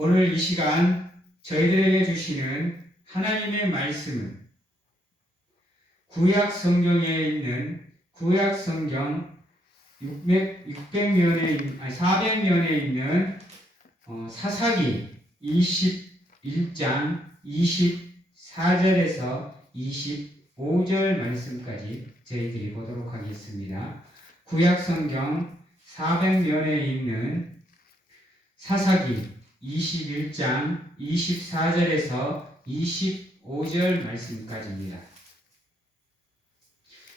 오늘 이 시간 저희들에게 주시는 하나님의 말씀은 구약 성경에 있는 구약 성경 400면에 있는 사사기 21장 24절에서 25절 말씀까지 저희들이 보도록 하겠습니다. 구약 성경 400면에 있는 사사기 21장 24절에서 25절 말씀까지입니다.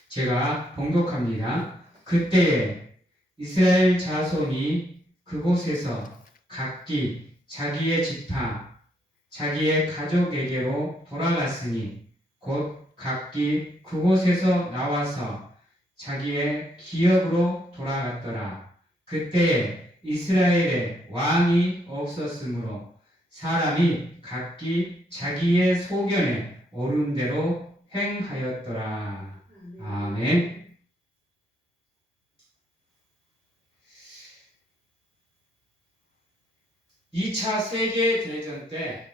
제가 봉독합니다. 그때에 이스라엘 자손이 그곳에서 각기 자기의 지파, 자기의 가족에게로 돌아갔으니 곧 각기 그곳에서 나와서 자기의 기업으로 돌아갔더라. 그때에 이스라엘에 왕이 없었으므로 사람이 각기 자기의 소견에 오른 대로 행하였더라. 아멘. (2차) 세계대전 때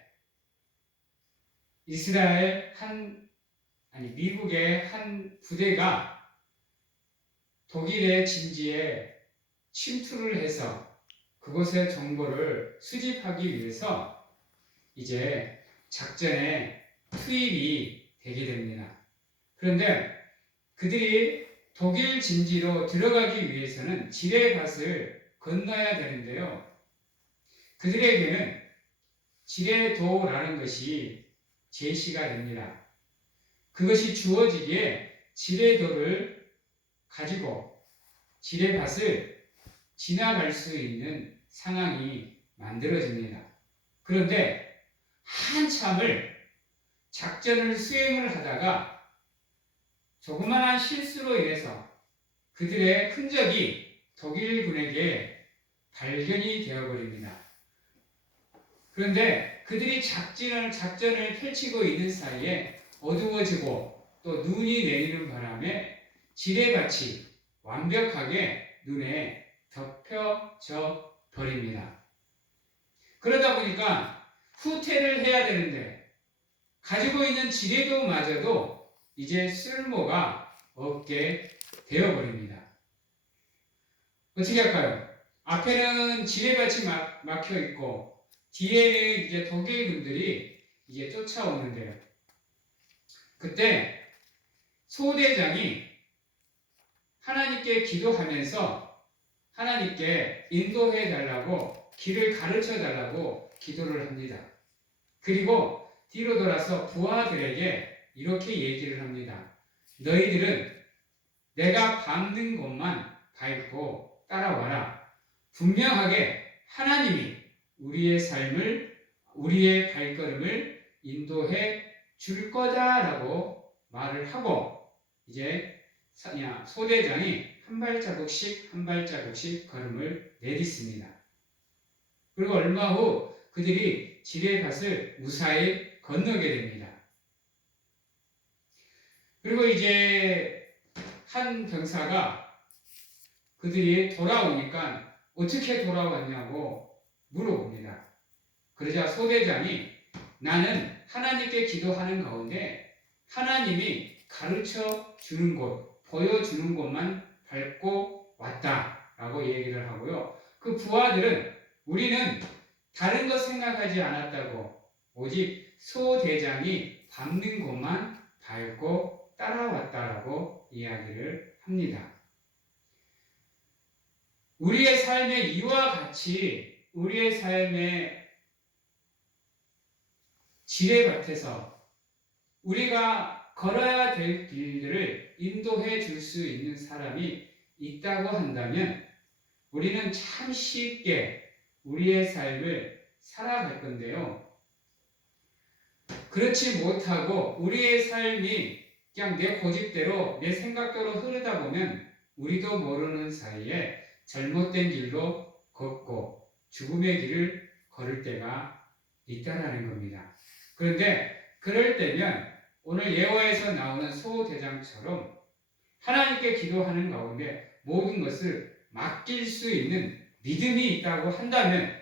미국의 한 부대가 독일의 진지에 침투를 해서 그곳의 정보를 수집하기 위해서 이제 작전에 투입이 되게 됩니다. 그런데 그들이 독일 진지로 들어가기 위해서는 지뢰밭을 건너야 되는데요. 그들에게는 지뢰도라는 것이 제시가 됩니다. 그것이 주어지기에 지뢰도를 가지고 지뢰밭을 지나갈 수 있는 상황이 만들어집니다. 그런데 한참을 작전을 수행을 하다가 조그마한 실수로 인해서 그들의 흔적이 독일군에게 발견이 되어버립니다. 그런데 그들이 작전을 펼치고 있는 사이에 어두워지고 또 눈이 내리는 바람에 지뢰밭이 완벽하게 눈에 덮여져 버립니다. 그러다 보니까 후퇴를 해야 되는데 가지고 있는 지뢰도마저도 이제 쓸모가 없게 되어버립니다. 어떻게 할까요? 앞에는 지뢰밭이 막혀 있고 뒤에는 이제 독일군들이 이제 쫓아오는데요. 그때 소대장이 하나님께 기도하면서 하나님께 인도해 달라고, 길을 가르쳐 달라고 기도를 합니다. 그리고 뒤로 돌아서 부하들에게 이렇게 얘기를 합니다. 너희들은 내가 밟는 곳만 밟고 따라와라. 분명하게 하나님이 우리의 발걸음을 인도해 줄 거다라고 말을 하고 이제 소대장이 한 발자국씩 걸음을 내딛습니다. 그리고 얼마 후 그들이 지뢰밭을 무사히 건너게 됩니다. 그리고 이제 한 병사가 그들이 돌아오니까 어떻게 돌아왔냐고 물어봅니다. 그러자 소대장이 나는 하나님께 기도하는 가운데 하나님이 가르쳐 주는 곳, 보여주는 곳만 밟고 왔다라고 얘기를 하고요. 그 부하들은 우리는 다른 것 생각하지 않았다고, 오직 소대장이 밟는 곳만 밟고 따라왔다라고 이야기를 합니다. 우리의 삶의 이와 같이 우리의 삶의 지뢰밭에서 우리가 걸어야 될 길들을 인도해 줄 수 있는 사람이 있다고 한다면 우리는 참 쉽게 우리의 삶을 살아갈 건데요. 그렇지 못하고 우리의 삶이 그냥 내 고집대로 내 생각대로 흐르다 보면 우리도 모르는 사이에 잘못된 길로 걷고 죽음의 길을 걸을 때가 있다라는 겁니다. 그런데 그럴 때면 오늘 예화에서 나오는 소대장처럼 하나님께 기도하는 가운데 모든 것을 맡길 수 있는 믿음이 있다고 한다면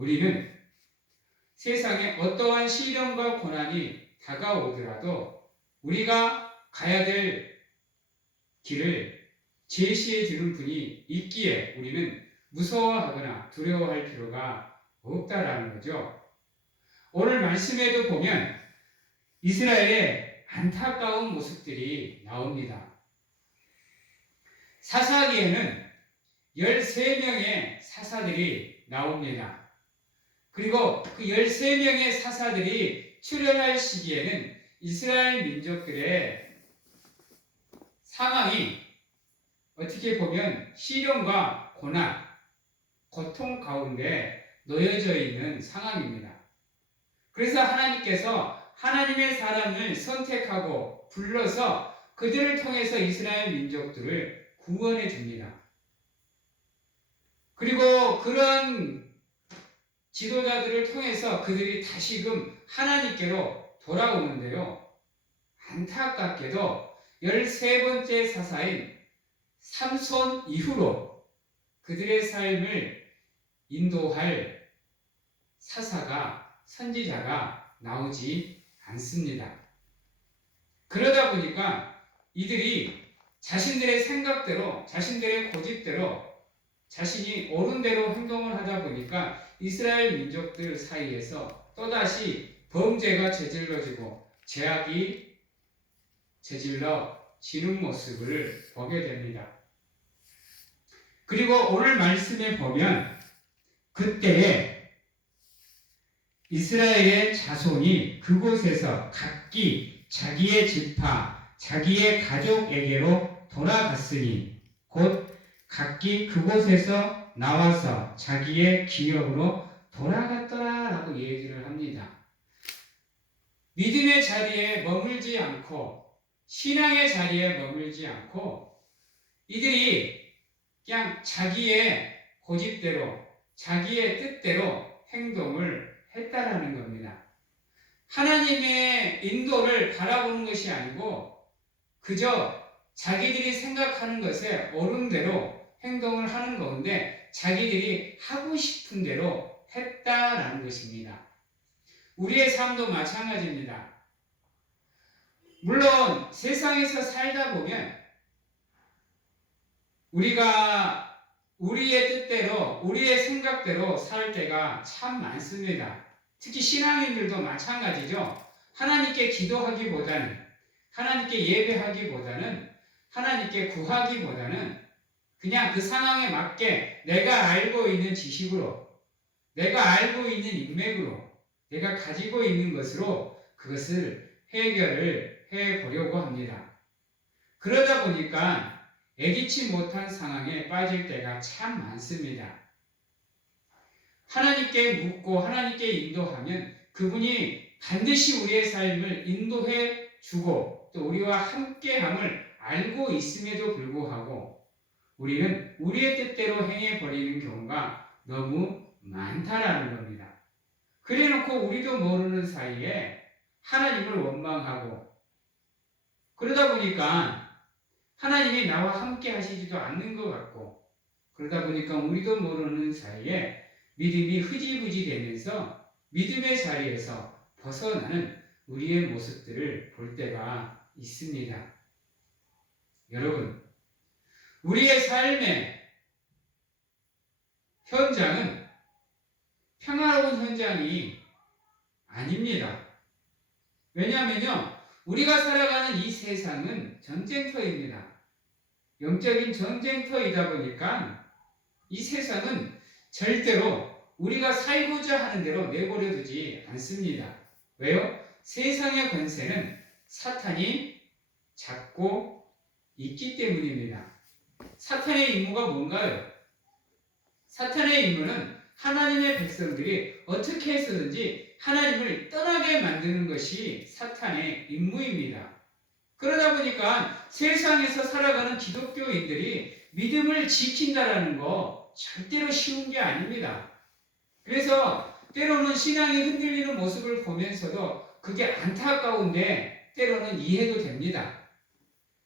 우리는 세상에 어떠한 시련과 고난이 다가오더라도 우리가 가야 될 길을 제시해 주는 분이 있기에 우리는 무서워하거나 두려워할 필요가 없다라는 거죠. 오늘 말씀에도 보면 이스라엘의 안타까운 모습들이 나옵니다. 사사기에는 13명의 사사들이 나옵니다. 그리고 그 13명의 사사들이 출현할 시기에는 이스라엘 민족들의 상황이 어떻게 보면 시련과 고난, 고통 가운데 놓여져 있는 상황입니다. 그래서 하나님께서 하나님의 사람을 선택하고 불러서 그들을 통해서 이스라엘 민족들을 구원해 줍니다. 그리고 그런 지도자들을 통해서 그들이 다시금 하나님께로 돌아오는데요. 안타깝게도 13번째 사사인 삼손 이후로 그들의 삶을 인도할 사사가, 선지자가 나오지 않습니다. 그러다 보니까 이들이 자신들의 생각대로, 자신들의 고집대로, 자신이 옳은 대로 행동을 하다 보니까 이스라엘 민족들 사이에서 또다시 범죄가 저질러지고 죄악이 저질러지는 모습을 보게 됩니다. 그리고 오늘 말씀에 보면 그때에 이스라엘의 자손이 그곳에서 각기 자기의 지파, 자기의 가족에게로 돌아갔으니 곧 각기 그곳에서 나와서 자기의 기업으로 돌아갔더라라고 얘기를 합니다. 믿음의 자리에 머물지 않고 신앙의 자리에 머물지 않고 이들이 그냥 자기의 고집대로 자기의 뜻대로 행동을 했다라는 겁니다. 하나님의 인도를 바라보는 것이 아니고 그저 자기들이 생각하는 것에 옳은 대로 행동을 하는 가운데 자기들이 하고 싶은 대로 했다라는 것입니다. 우리의 삶도 마찬가지입니다. 물론 세상에서 살다 보면 우리가 우리의 뜻대로 우리의 생각대로 살 때가 참 많습니다. 특히 신앙인들도 마찬가지죠. 하나님께 기도하기보다는 하나님께 예배하기보다는 하나님께 구하기보다는 그냥 그 상황에 맞게 내가 알고 있는 지식으로 내가 알고 있는 인맥으로 내가 가지고 있는 것으로 그것을 해결을 해보려고 합니다. 그러다 보니까 예기치 못한 상황에 빠질 때가 참 많습니다. 하나님께 묻고 하나님께 인도하면 그분이 반드시 우리의 삶을 인도해 주고 또 우리와 함께함을 알고 있음에도 불구하고 우리는 우리의 뜻대로 행해버리는 경우가 너무 많다라는 겁니다. 그래놓고 우리도 모르는 사이에 하나님을 원망하고 그러다 보니까 하나님이 나와 함께 하시지도 않는 것 같고 그러다 보니까 우리도 모르는 사이에 믿음이 흐지부지 되면서 믿음의 자리에서 벗어나는 우리의 모습들을 볼 때가 있습니다. 여러분, 우리의 삶의 현장은 평화로운 현장이 아닙니다. 왜냐하면요, 우리가 살아가는 이 세상은 전쟁터입니다. 영적인 전쟁터이다 보니까 이 세상은 절대로 우리가 살고자 하는 대로 내버려 두지 않습니다. 왜요? 세상의 권세는 사탄이 잡고 있기 때문입니다. 사탄의 임무가 뭔가요? 사탄의 임무는 하나님의 백성들이 어떻게 해서든지 하나님을 떠나게 만드는 것이 사탄의 임무입니다. 그러다 보니까 세상에서 살아가는 기독교인들이 믿음을 지킨다라는 거 절대로 쉬운 게 아닙니다. 그래서 때로는 신앙이 흔들리는 모습을 보면서도 그게 안타까운데 때로는 이해도 됩니다.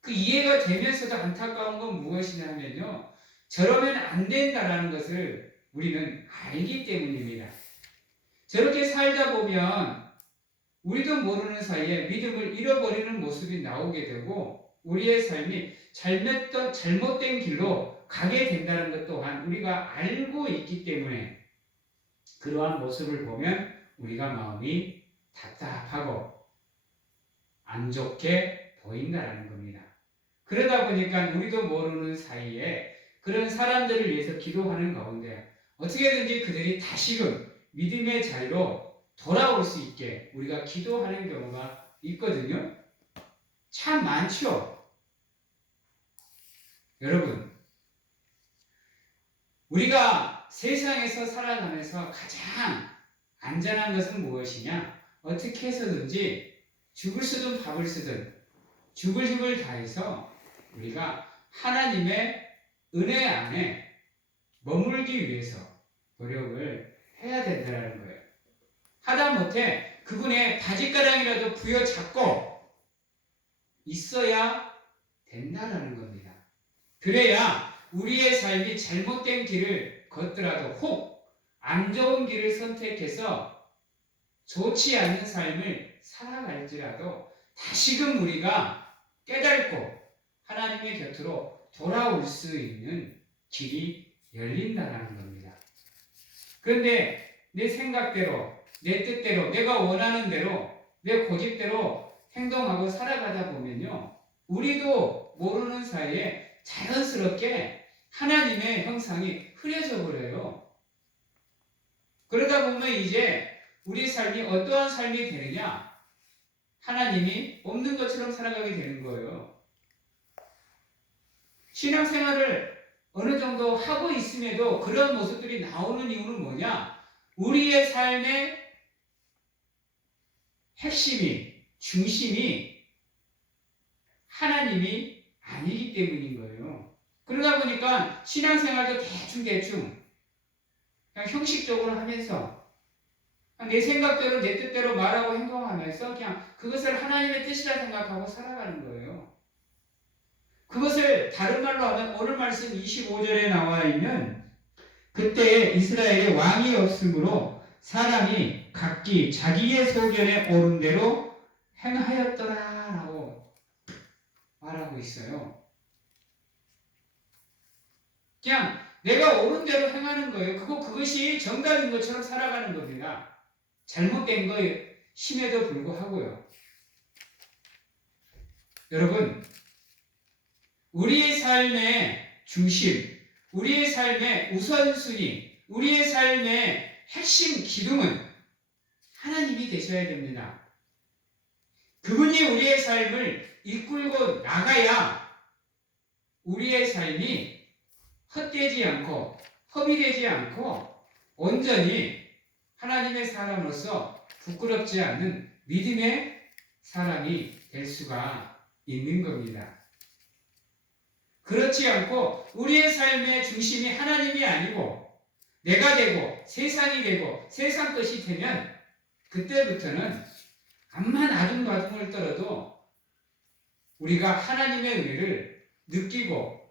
그 이해가 되면서도 안타까운 건 무엇이냐 하면요. 저러면 안 된다라는 것을 우리는 알기 때문입니다. 저렇게 살다 보면 우리도 모르는 사이에 믿음을 잃어버리는 모습이 나오게 되고 우리의 삶이 잘못된 길로 가게 된다는 것 또한 우리가 알고 있기 때문에 그러한 모습을 보면 우리가 마음이 답답하고 안 좋게 보인다는 겁니다. 그러다 보니까 우리도 모르는 사이에 그런 사람들을 위해서 기도하는 가운데 어떻게든지 그들이 다시금 믿음의 자리로 돌아올 수 있게 우리가 기도하는 경우가 있거든요. 참 많죠. 여러분, 우리가 세상에서 살아가면서 가장 안전한 것은 무엇이냐? 어떻게 해서든지 죽을 쓰든 밥을 쓰든 죽을 힘을 다해서 우리가 하나님의 은혜 안에 머물기 위해서 노력을 해야 된다는 거예요. 하다못해 그분의 바짓가랑이라도 부여잡고 있어야 된다는 겁니다. 그래야 우리의 삶이 잘못된 길을 걷더라도 혹 안 좋은 길을 선택해서 좋지 않은 삶을 살아갈지라도 다시금 우리가 깨닫고 하나님의 곁으로 돌아올 수 있는 길이 열린다는 겁니다. 그런데 내 생각대로, 내 뜻대로, 내가 원하는 대로, 내 고집대로 행동하고 살아가다 보면요, 우리도 모르는 사이에 자연스럽게 하나님의 형상이 흐려져 버려요. 그러다 보면 이제 우리 삶이 어떠한 삶이 되느냐? 하나님이 없는 것처럼 살아가게 되는 거예요. 신앙생활을 어느 정도 하고 있음에도 그런 모습들이 나오는 이유는 뭐냐? 우리의 삶의 핵심이, 중심이 하나님이 아니기 때문인 거예요. 그러다 보니까 신앙생활도 대충 그냥 형식적으로 하면서 내 생각대로 내 뜻대로 말하고 행동하면서 그냥 그것을 하나님의 뜻이라 생각하고 살아가는 거예요. 그것을 다른 말로 하면 오늘 말씀 25절에 나와 있는 그때 이스라엘에 왕이 없으므로 사람이 각기 자기의 소견에 옳은 대로 행하였더라 라고 말하고 있어요. 그냥 내가 옳은 대로 행하는 거예요. 그것이 정답인 것처럼 살아가는 겁니다. 잘못된 거 심에도 불구하고요. 여러분, 우리의 삶의 중심, 우리의 삶의 우선순위, 우리의 삶의 핵심 기둥은 하나님이 되셔야 됩니다. 그분이 우리의 삶을 이끌고 나가야 우리의 삶이 헛되지 않고 허비되지 않고 온전히 하나님의 사람으로서 부끄럽지 않는 믿음의 사람이 될 수가 있는 겁니다. 그렇지 않고 우리의 삶의 중심이 하나님이 아니고 내가 되고 세상이 되고 세상 것이 되면 그때부터는 암만 아둥바둥을 떨어도 우리가 하나님의 은혜를 느끼고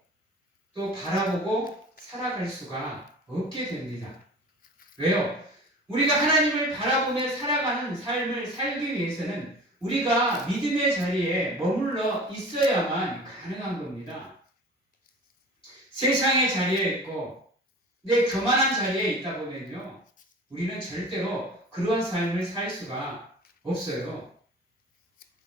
또 바라보고 살아갈 수가 없게 됩니다. 왜요? 우리가 하나님을 바라보며 살아가는 삶을 살기 위해서는 우리가 믿음의 자리에 머물러 있어야만 가능한 겁니다. 세상의 자리에 있고 내 교만한 자리에 있다 보면요, 우리는 절대로 그러한 삶을 살 수가 없어요.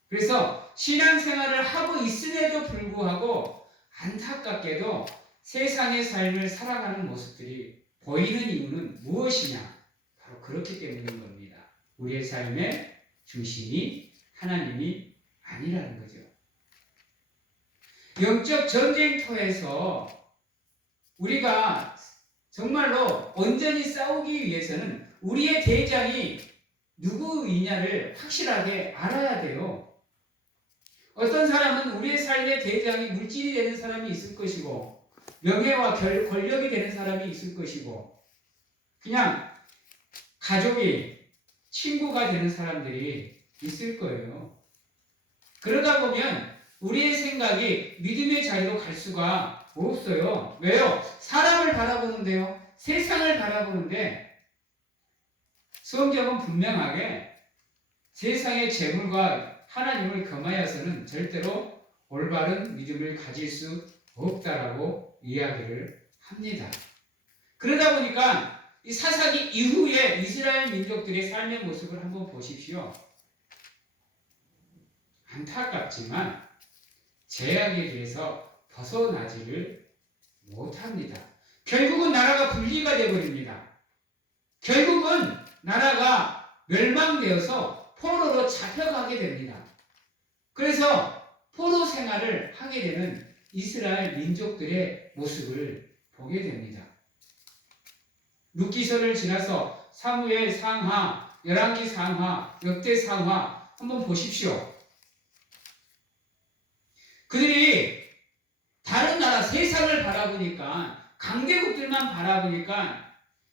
그래서 신앙생활을 하고 있음에도 불구하고 안타깝게도 세상의 삶을 살아가는 모습들이 보이는 이유는 무엇이냐? 바로 그렇기 때문인 겁니다. 우리의 삶의 중심이 하나님이 아니라는 거죠. 영적 전쟁터에서 우리가 정말로 온전히 싸우기 위해서는 우리의 대장이 누구이냐를 확실하게 알아야 돼요. 어떤 사람은 우리의 삶의 대장이 물질이 되는 사람이 있을 것이고 명예와 권력이 되는 사람이 있을 것이고 그냥 가족이 친구가 되는 사람들이 있을 거예요. 그러다 보면 우리의 생각이 믿음의 자리로 갈 수가 없어요. 왜요? 사람을 바라보는데요. 세상을 바라보는데 성경은 분명하게 세상의 재물과 하나님을 겸하여서는 절대로 올바른 믿음을 가질 수 없다라고 이야기를 합니다. 그러다 보니까 이 사사기 이후에 이스라엘 민족들의 삶의 모습을 한번 보십시오. 안타깝지만 제약에 대해서 벗어나지를 못합니다. 결국은 나라가 분리가 되어버립니다. 결국은 나라가 멸망되어서 포로로 잡혀가게 됩니다. 그래서 포로 생활을 하게 되는 이스라엘 민족들의 모습을 보게 됩니다. 룻기서를 지나서 사무엘 상하, 열왕기 상하, 역대 상하 한번 보십시오. 그들이 다른 나라 세상을 바라보니까 강대국들만 바라보니까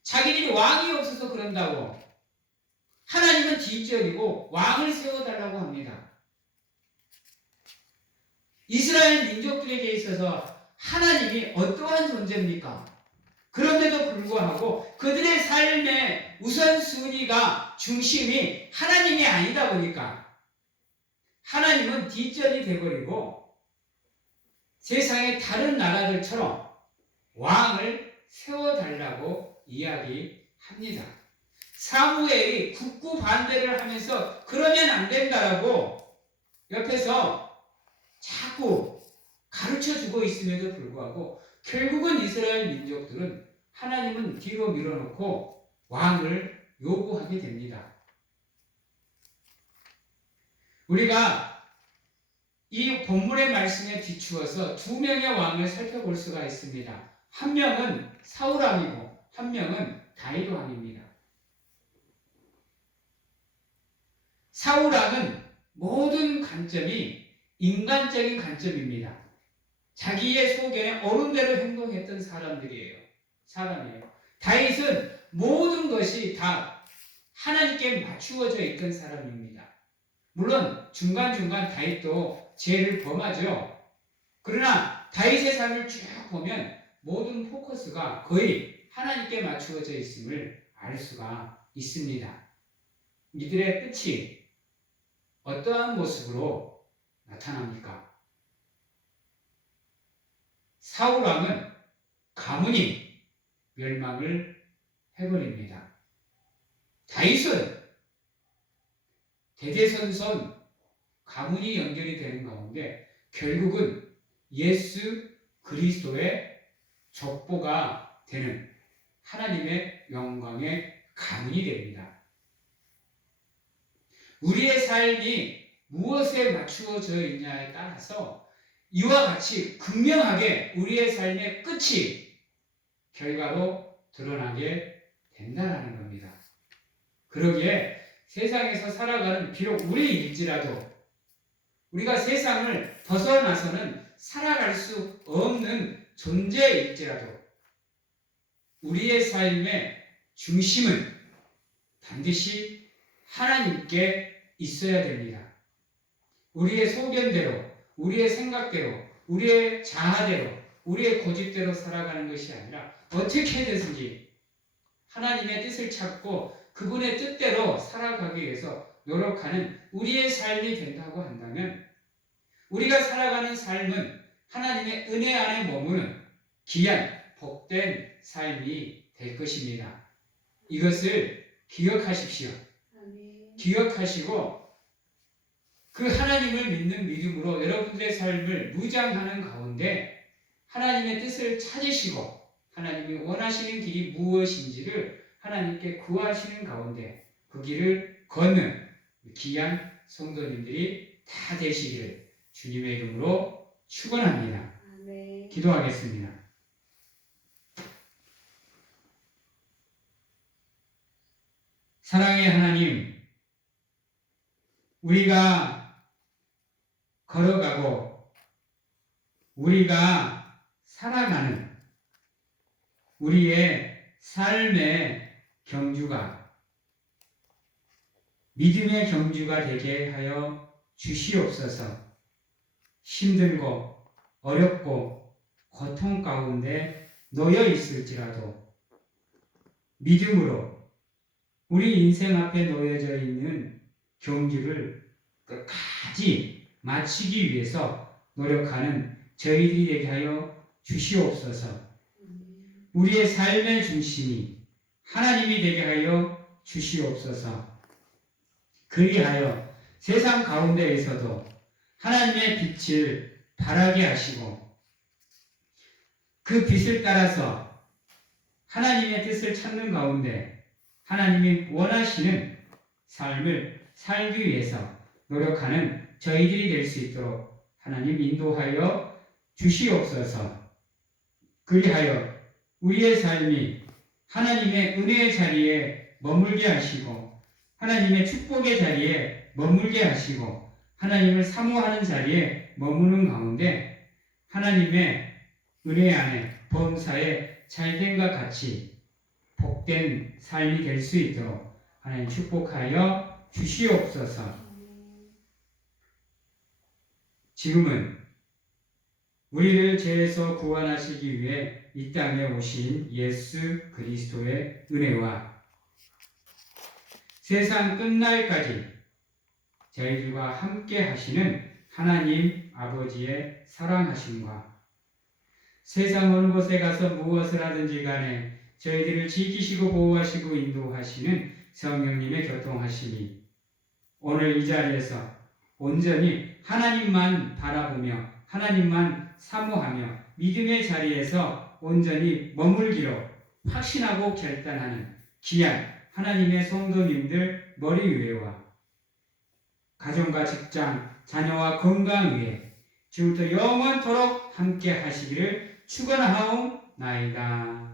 자기들이 왕이 없어서 그런다고 하나님은 뒷전이고 왕을 세워달라고 합니다. 이스라엘 민족들에게 있어서 하나님이 어떠한 존재입니까? 그런데도 불구하고 그들의 삶의 우선순위가 중심이 하나님이 아니다 보니까 하나님은 뒷전이 되어버리고 세상의 다른 나라들처럼 왕을 세워달라고 이야기합니다. 사무엘이 굳고 반대를 하면서 그러면 안 된다라고 옆에서 자꾸 가르쳐주고 있음에도 불구하고 결국은 이스라엘 민족들은 하나님은 뒤로 밀어놓고 왕을 요구하게 됩니다. 우리가 이 본문의 말씀에 비추어서 두 명의 왕을 살펴볼 수가 있습니다. 한 명은 사울왕이고 한 명은 다윗 왕입니다. 사울왕은 모든 관점이 인간적인 관점입니다. 자기의 소견에 어른 대로 행동했던 사람이에요. 다윗은 모든 것이 다 하나님께 맞추어져 있던 사람입니다. 물론 중간중간 다윗도 죄를 범하죠. 그러나 다윗의 삶을 쭉 보면 모든 포커스가 거의 하나님께 맞추어져 있음을 알 수가 있습니다. 이들의 끝이 어떠한 모습으로 나타납니까? 사울왕은 가문이 멸망을 해버립니다. 다윗은 대대손손 가문이 연결이 되는 가운데 결국은 예수 그리스도의 족보가 되는 하나님의 영광의 가문이 됩니다. 우리의 삶이 무엇에 맞추어져 있냐에 따라서 이와 같이 극명하게 우리의 삶의 끝이 결과로 드러나게 된다는 겁니다. 그러기에 세상에서 살아가는 비록 우리일지라도 우리가 세상을 벗어나서는 살아갈 수 없는 존재일지라도 우리의 삶의 중심은 반드시 하나님께 있어야 됩니다. 우리의 소견대로, 우리의 생각대로, 우리의 자아대로, 우리의 고집대로 살아가는 것이 아니라 어떻게든지 하나님의 뜻을 찾고 그분의 뜻대로 살아가기 위해서 노력하는 우리의 삶이 된다고 한다면 우리가 살아가는 삶은 하나님의 은혜 안에 머무는 귀한 복된 삶이 될 것입니다. 이것을 기억하십시오. 기억하시고 그 하나님을 믿는 믿음으로 여러분들의 삶을 무장하는 가운데 하나님의 뜻을 찾으시고 하나님이 원하시는 길이 무엇인지를 하나님께 구하시는 가운데 그 길을 걷는 귀한 성도님들이 다 되시기를 주님의 이름으로 축원합니다. 기도하겠습니다. 사랑의 하나님, 우리가 걸어가고 우리가 살아가는 우리의 삶의 경주가 믿음의 경주가 되게 하여 주시옵소서. 힘들고 어렵고 고통 가운데 놓여 있을지라도 믿음으로 우리 인생 앞에 놓여져 있는 경주를 끝까지 마치기 위해서 노력하는 저희들이 되게 하여 주시옵소서. 우리의 삶의 중심이 하나님이 되게 하여 주시옵소서. 그리하여 세상 가운데에서도 하나님의 빛을 발하게 하시고 그 빛을 따라서 하나님의 뜻을 찾는 가운데 하나님이 원하시는 삶을 살기 위해서 노력하는 저희들이 될 수 있도록 하나님 인도하여 주시옵소서. 그리하여 우리의 삶이 하나님의 은혜의 자리에 머물게 하시고 하나님의 축복의 자리에 머물게 하시고 하나님을 사모하는 자리에 머무는 가운데 하나님의 은혜 안에 범사에 잘됨과 같이 복된 삶이 될 수 있도록 하나님 축복하여 주시옵소서. 지금은 우리를 죄에서 구원하시기 위해 이 땅에 오신 예수 그리스도의 은혜와 세상 끝날까지 저희들과 함께 하시는 하나님 아버지의 사랑하심과 세상 어느 곳에 가서 무엇을 하든지 간에 저희들을 지키시고 보호하시고 인도하시는 성령님의 교통하심이 오늘 이 자리에서 온전히 하나님만 바라보며 하나님만 사모하며 믿음의 자리에서 온전히 머물기로 확신하고 결단하는 귀한 하나님의 성도님들 머리 위에와 가정과 직장, 자녀와 건강 위에 지금부터 영원토록 함께 하시기를 축원하옵나이다.